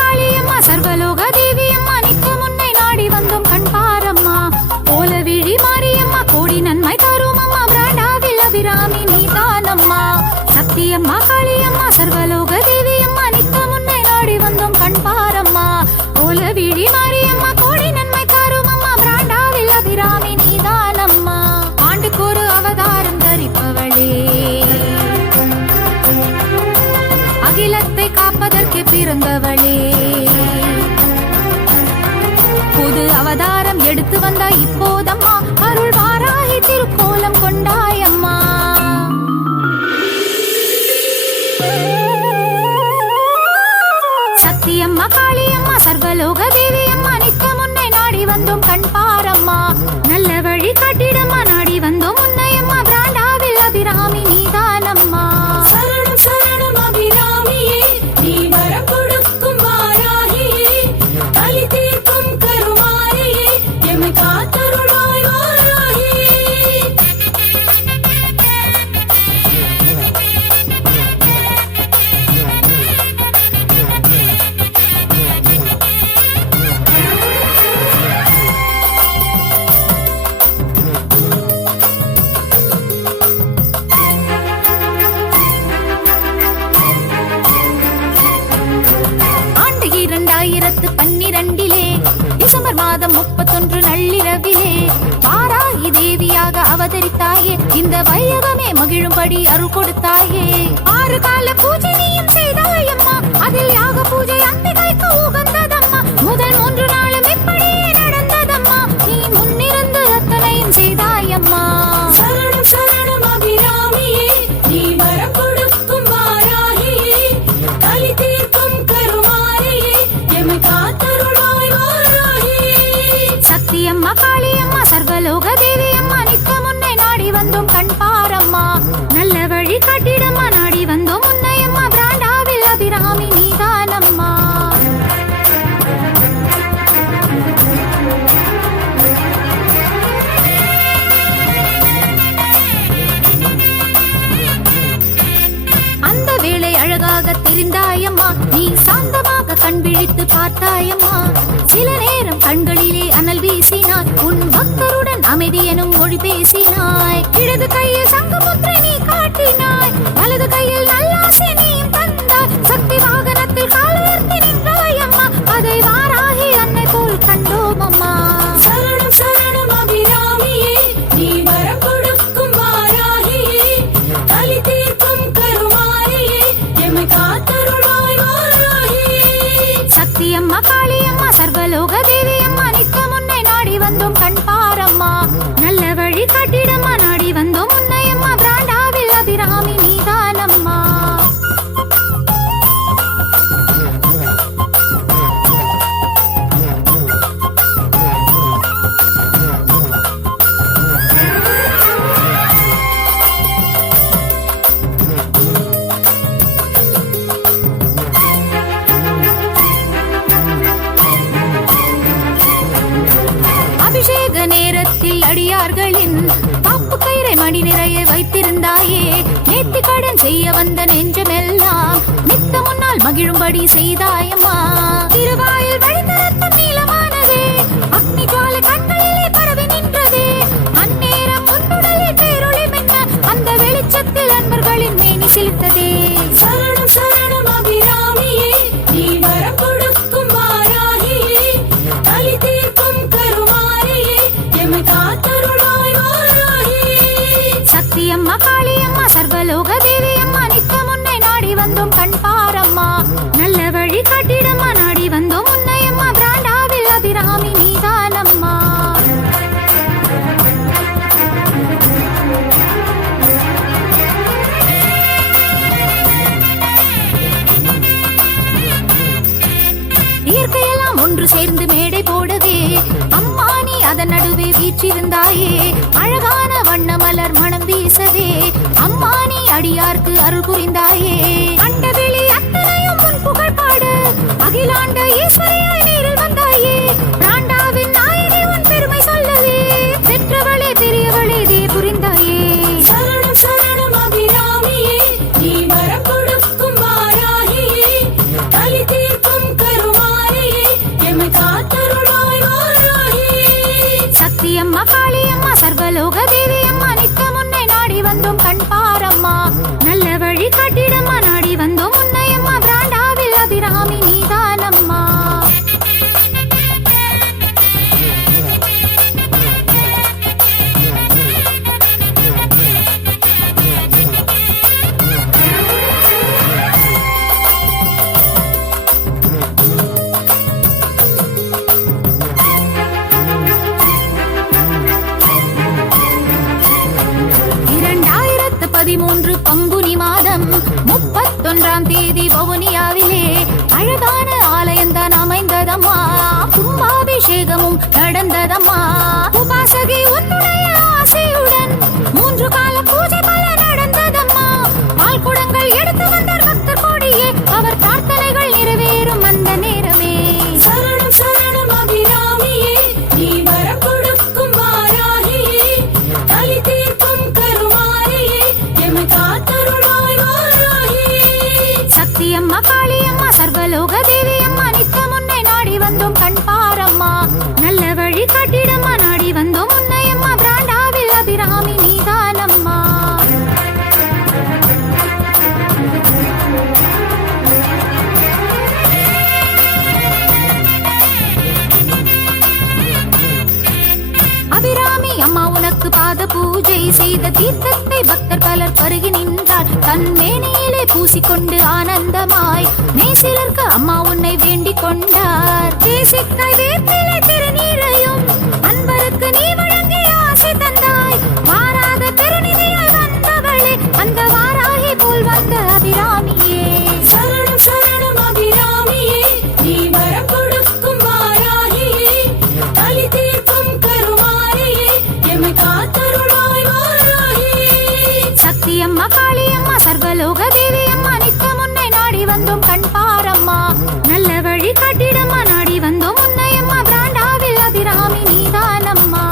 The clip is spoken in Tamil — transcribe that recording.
காளியம்மா சர்வலோக தேவி அம்மா நித்தம் உன்னை நாடி வந்தோம் கண்பாரம்மா. கோலவிழி மாரியம்மா கோடி நன்மை தரும் அம்மா பிராண்டாவில் அபிராமி நீதானம்மா. சத்தியம்மா காப்பதற்கு புது அவதாரம் எடுத்து வந்தாய் இப்போதம்மா. அருள் வாராகி திருக்கோலம் கொண்டாயம்மா. சத்தியம்மா காளியம்மா சர்வலோக தேவி அம்மா நித்தம் உன்னை நாடி வந்தோம் கண் பாரம்மா. நல்ல வழி காட்டிடம்மா நாடி வந்தோம் உன்னை பிராண்டாவில் அபிராமி நீதானம்மா. இரண்டாயிரத்து பன்னிரண்டிலே டிசம்பர் மாதம் முப்பத்தொன்று நள்ளிரவிலே வாராகி தேவியாக அவதரித்தாயே இந்த வையகமே மகிழும்படி அருள் கொடுத்தாயே. ஆறு கால பூஜை செய்தாயம் தேவி அம்மா நித்தம் உன்னை நாடி வந்தோம் கண் பாரம்மா நல்ல வழி காட்டிடம்மா நாடி வந்தோம் உன்னை அம்மா. பிராண்டாவில் அபிராமி நீதானம்மா. அந்த வேளை அழகாக தெரிந்தாயம்மா. நீ சாந்தமாக கண் விழித்து பார்த்தாயம்மா. சில நேரம் கண்களிலே அனல் வீசினார் உன் பக்தருடன் அமைதி எனும் மொழி பேசினாய். இடது கையில் சங்கமுத்திரை நீ காட்டினாய். வலது கையில் நல்லாசி நீ தந்தாய். சக்தி வாகனத்தில் காலுயர்த்தி நின்றாயம்மா அதை வாராகி அன்னை போல் கண்டோம் அம்மா. சரணம் சரணம் அபிராமியே நீ வரம் கொடுக்கும் வாராகியே. கலி தீர்க்கும் கருமாரியே எம்மை காத்தருளாய் வாராகியே. சத்தியம்மா காளியம்மா சர்வலோக தேவி அம்மா நித்தம் உன்னை நாடி வந்தோம் கண் பாரம்மா. நல்ல வழி காட்டிடம்மா நாடி வந்தோம் உன்னை பிராண்டாவில் அபிராமி நீதானம்மா. நேரத்தில் காப்பு கயிறை மடி நிறைய வைத்திருந்தாயே. நேர்த்தி கடன் செய்ய வந்த நெஞ்சமெல்லாம் நித்த முன்னால் மகிழும்படி செய்தாயம்மா. திருவாயில் வழிந்த ரத்தம் நீளமானதே. அக்னி ஜுவால கண்களிலே பரவி நின்றதே. அந்நேரம் உன்னுடலில் பேரொளி மின்ன அந்த வெளிச்சத்தில் அன்பர்களின் மேனி செலுத்ததே வந்தோம் கண் பாரம்மா. நல்ல வழி காட்டிடம்மா. நாடி வந்தோம் உன்னை பிராண்டாவில் அபிராமி நீதானம்மா. இயற்கையெல்லாம் ஒன்று சேர்ந்து மேடை போடவே அம்மா நீ அதன் நடுவே வீற்றிருந்தாயே. அழகான வண்ண மலர் மனம் வீசவே அடியார்க்கு அருள் புரிந்தாயே. அண்டவெளி அத்தனையும் உன் புகழ் பாடு அகிலாண்ட ஈஸ்வரியாய் முப்பத்தொன்றாம் தேதி வவுனியாவிலே அழகான ஆலயம்தான் அமைந்ததம்மா. கும்பாபிஷேகமும் நடந்ததம்மா. உபாசகி உன்னுடைய ஆசையுடன் மூன்று கால பூஜை பல நடந்ததம்மா. பால் குடங்கள் எடுத்து வந்தார் பக்தர் கோடியே. அவர் பிரார்த்தனைகள் நிறைவேறும் அந்த நேரமே. சரணம் சரணம் அபிராமியே. நீ வரம் கொடுக்கும் வாராகியே. கலி தீர்க்கும் கருமாரியே எமை காத்தருளாய் சக்தியம்மா காளியம்மா சர்வலோக தேவி அம்மா நித்தம் உன்னை நாடி வந்தோம் கண் பாரம்மா. நல்ல வழி காட்டிடம்மா நாடி வந்தோம் உன்னையம்மா பிராண்டாவில் அபிராமி நீதானம்மா. அபிராமி அம்மா உனக்கு பாத பூஜை செய்த தீர்த்தத்தை பக்தர் பருகி நின்றார். தன் மேனியிலே பூசிக்கொண்டு ஆனந்தமாய் மேசிலர்க்கு அம்மா உன்னை வேண்டிக் கொண்டார். தேசிக்காய் வேப்பிலை திருநீரையும் அன்பருக்கு அம்மா காளியம்மா சர்வலோக தேவி அம்மா நித்த முன்னை நாடி வந்தோம் கண் பாரம்மா. நல்ல வழி காட்டிடம்மா நாடி வந்தோம் முன்னையம்மா பிராண்டாவில் அபிராமி நீதானம்மா.